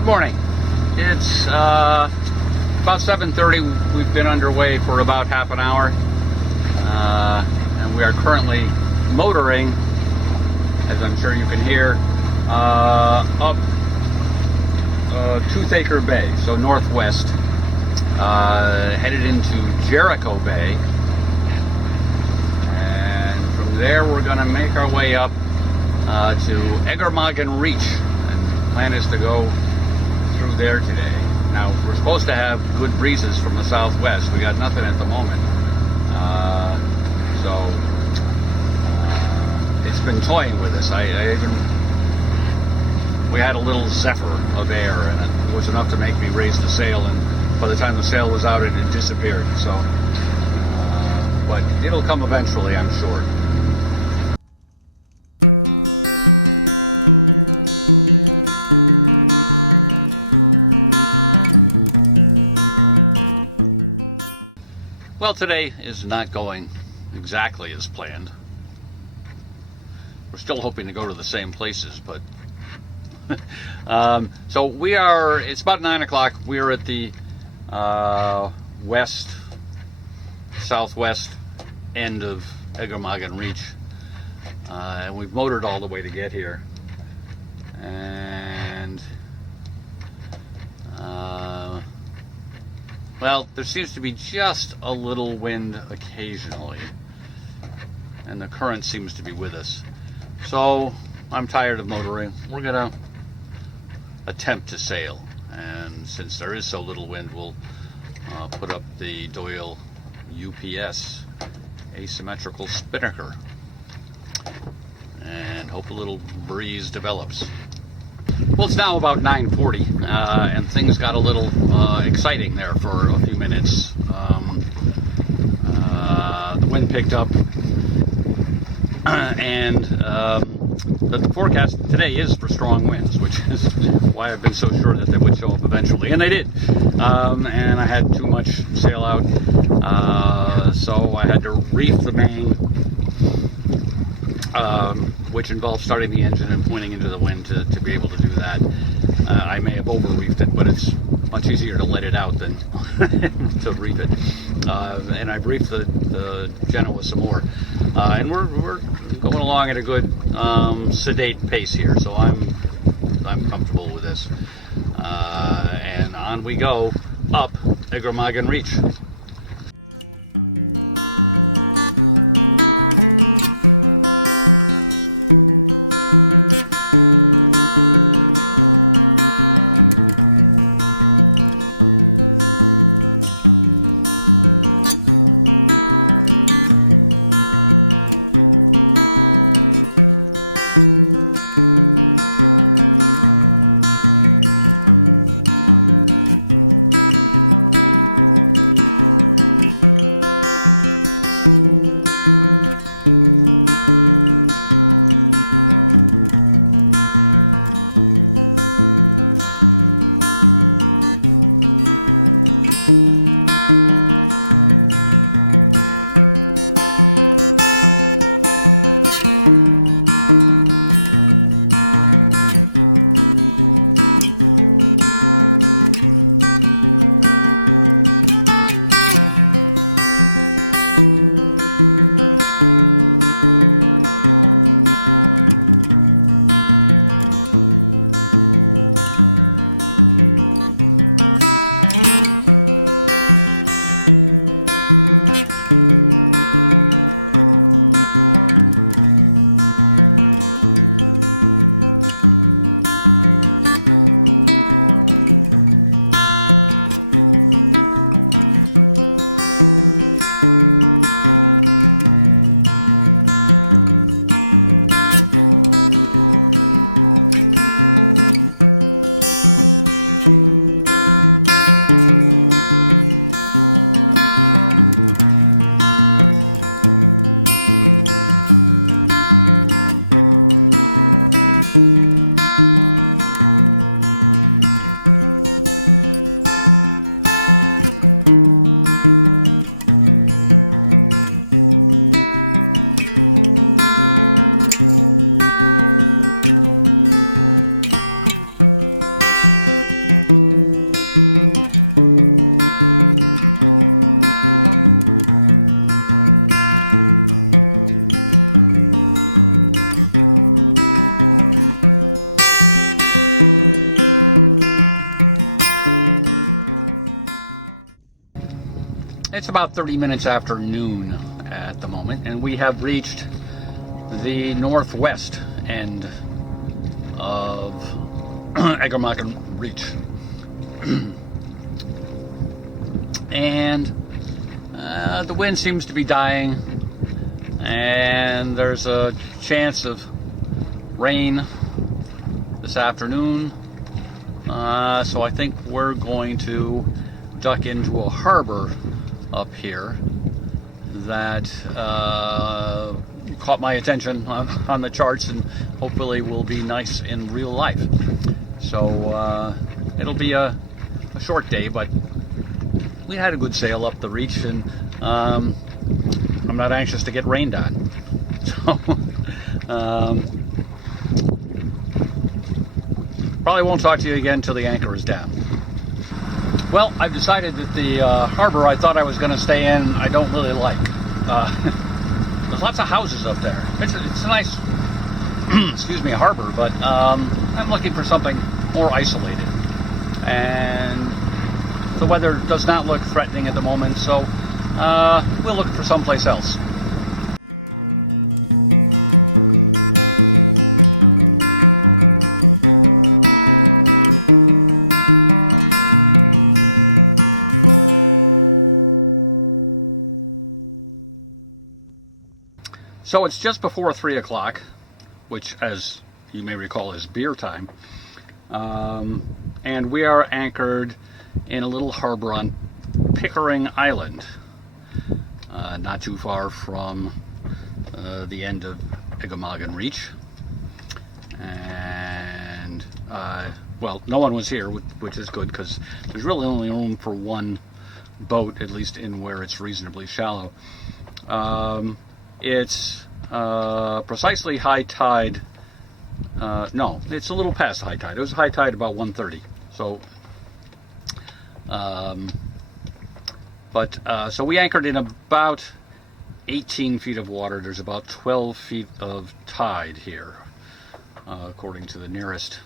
Good morning. It's about 7:30. We've been underway for about half an hour, and we are currently motoring, as I'm sure you can hear, up Toothaker Bay, so northwest, headed into Jericho Bay, and from there we're going to make our way up to Eggemoggin Reach, and the plan is to go through there today. Now, we're supposed to have good breezes from the southwest. We got nothing at the moment, so it's been toying with us. We had a little zephyr of air, and it was enough to make me raise the sail, and by the time the sail was out, it had disappeared. So, but it'll come eventually, I'm sure. Well, today is not going exactly as planned. We're still hoping to go to the same places, but so we are, it's about 9 o'clock. We are at the southwest end of Eggemoggin Reach, and we've motored all the way to get here. And well, there seems to be just a little wind occasionally, and the current seems to be with us. So I'm tired of motoring. We're gonna attempt to sail, and since there is so little wind, we'll put up the Doyle UPS asymmetrical spinnaker and hope a little breeze develops. Well, it's now about 9:40, and things got a little exciting there for a few minutes. The wind picked up, and the forecast today is for strong winds, which is why I've been so sure that they would show up eventually, and they did. And I had too much sail out, so I had to reef the Maine, which involves starting the engine and pointing into the wind to be able to do that. I may have over-reefed it, but it's much easier to let it out than to reef it. And I briefed the Genoa some more. And we're going along at a good sedate pace here, so I'm comfortable with this. And on we go up Eggemoggin Reach. about 30 minutes after noon at the moment, and we have reached the northwest end of Eggemoggin Reach. And the wind seems to be dying, and there's a chance of rain this afternoon. So I think we're going to duck into a harbor up here that caught my attention on the charts, and hopefully will be nice in real life. So it'll be a short day, but we had a good sail up the reach, and I'm not anxious to get rained on. So probably won't talk to you again until the anchor is down. Well, I've decided that the harbor I thought I was going to stay in, I don't really like. There's lots of houses up there. It's a nice, excuse me, harbor, but I'm looking for something more isolated. And the weather does not look threatening at the moment, so we'll look for someplace else. So it's just before 3 o'clock, which, as you may recall, is beer time. And we are anchored in a little harbor on Pickering Island, not too far from the end of Eggemoggin Reach. And, well, no one was here, which is good, because there's really only room for one boat, at least in where it's reasonably shallow. It's precisely high tide. No, it's a little past high tide. It was high tide about 1:30. So, so we anchored in about 18 feet of water. There's about 12 feet of tide here, according to the nearest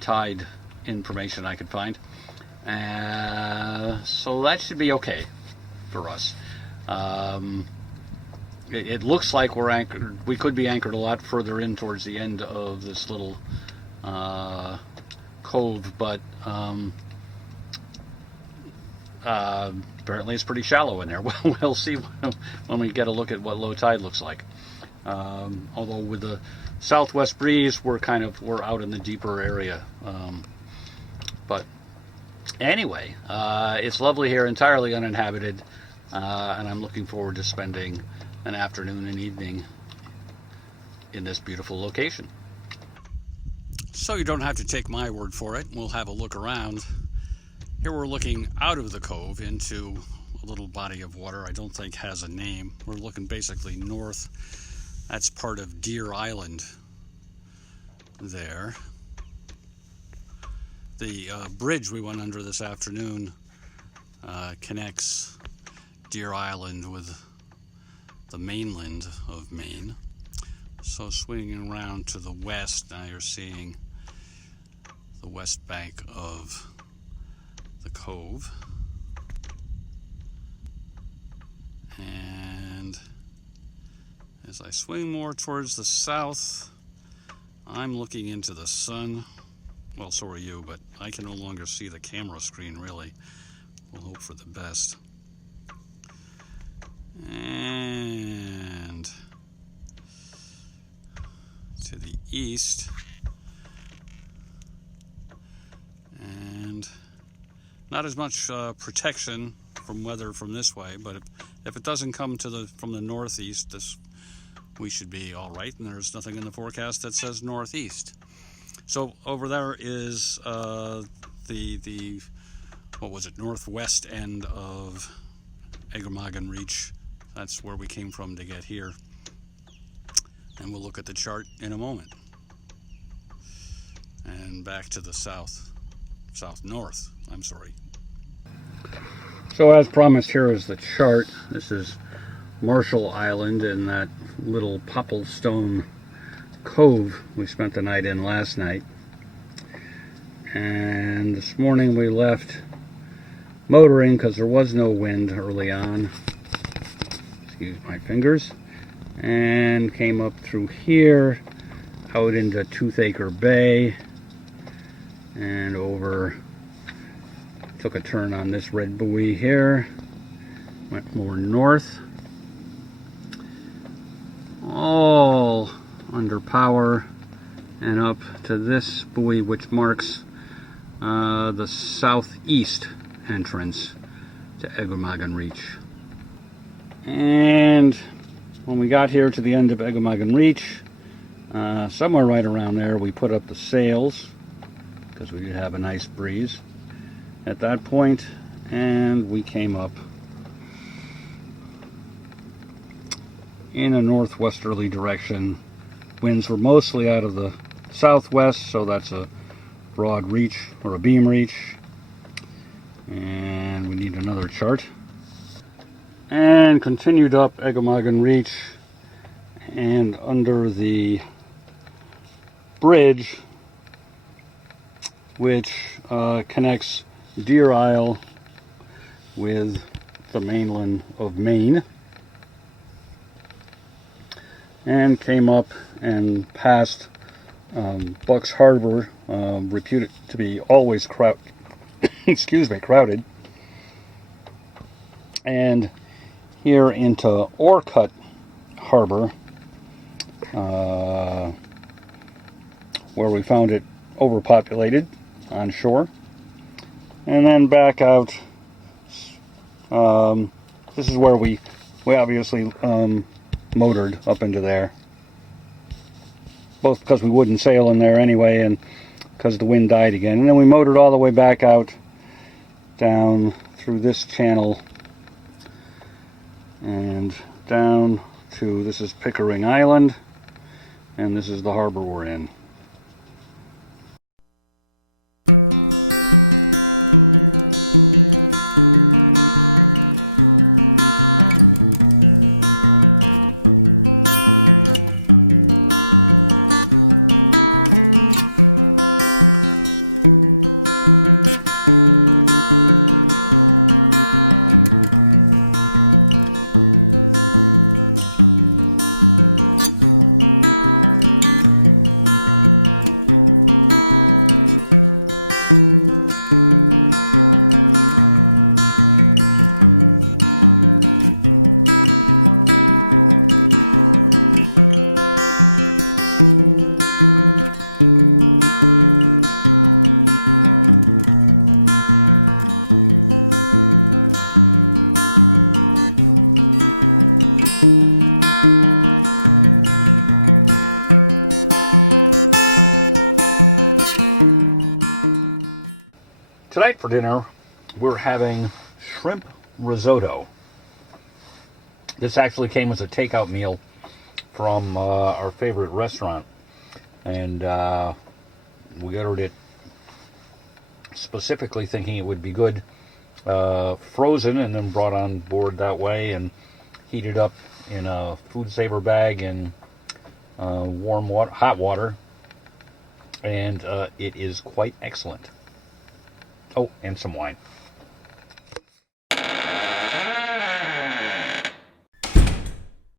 tide information I could find. So that should be okay for us. It looks like we're anchored. We could be anchored a lot further in towards the end of this little cove, but apparently it's pretty shallow in there. We'll see when we get a look at what low tide looks like. Although with the southwest breeze, we're out in the deeper area. But anyway, it's lovely here, entirely uninhabited, and I'm looking forward to spending an afternoon and evening in this beautiful location. So you don't have to take my word for it. We'll have a look around. Here we're looking out of the cove into a little body of water I don't think has a name. We're looking basically north. That's part of Deer Island there. The bridge we went under this afternoon connects Deer Island with the mainland of Maine. So swinging around to the west, now you're seeing the west bank of the cove. And as I swing more towards the south, I'm looking into the sun. Well, so are you, but I can no longer see the camera screen, really. We'll hope for the best. And to the east, and not as much protection from weather from this way, but if it doesn't come from the northeast, we should be all right. And there's nothing in the forecast that says northeast. So over there is the what was it, northwest end of Eggemoggin Reach. That's where we came from to get here. And we'll look at the chart in a moment. And back to the north, I'm sorry. So as promised, here is the chart. This is Marshall Island in that little Popplestone Cove we spent the night in last night. And this morning we left motoring because there was no wind early on. Excuse my fingers. And came up through here, out into Toothaker Bay, and over, took a turn on this red buoy here, went more north, all under power, and up to this buoy which marks the southeast entrance to Eggemoggin Reach. And when we got here to the end of Eggemoggin Reach, somewhere right around there, we put up the sails because we did have a nice breeze at that point, and we came up in a northwesterly direction. Winds were mostly out of the southwest, so that's a broad reach or a beam reach. And we need another chart. And continued up Eggemoggin Reach, and under the bridge which connects Deer Isle with the mainland of Maine, and came up and passed Bucks Harbor, reputed to be always crowded, and here into Orcutt Harbor, where we found it overpopulated on shore, and then back out. This is where we obviously motored up into there, both because we wouldn't sail in there anyway and because the wind died again. And then we motored all the way back out down through this channel and down to, this is Pickering Island, and this is the harbor we're in. Tonight for dinner, we're having shrimp risotto. This actually came as a takeout meal from our favorite restaurant, and we ordered it specifically thinking it would be good frozen, and then brought on board that way and heated up in a food saver bag in warm water, hot water, and it is quite excellent. Oh, and some wine.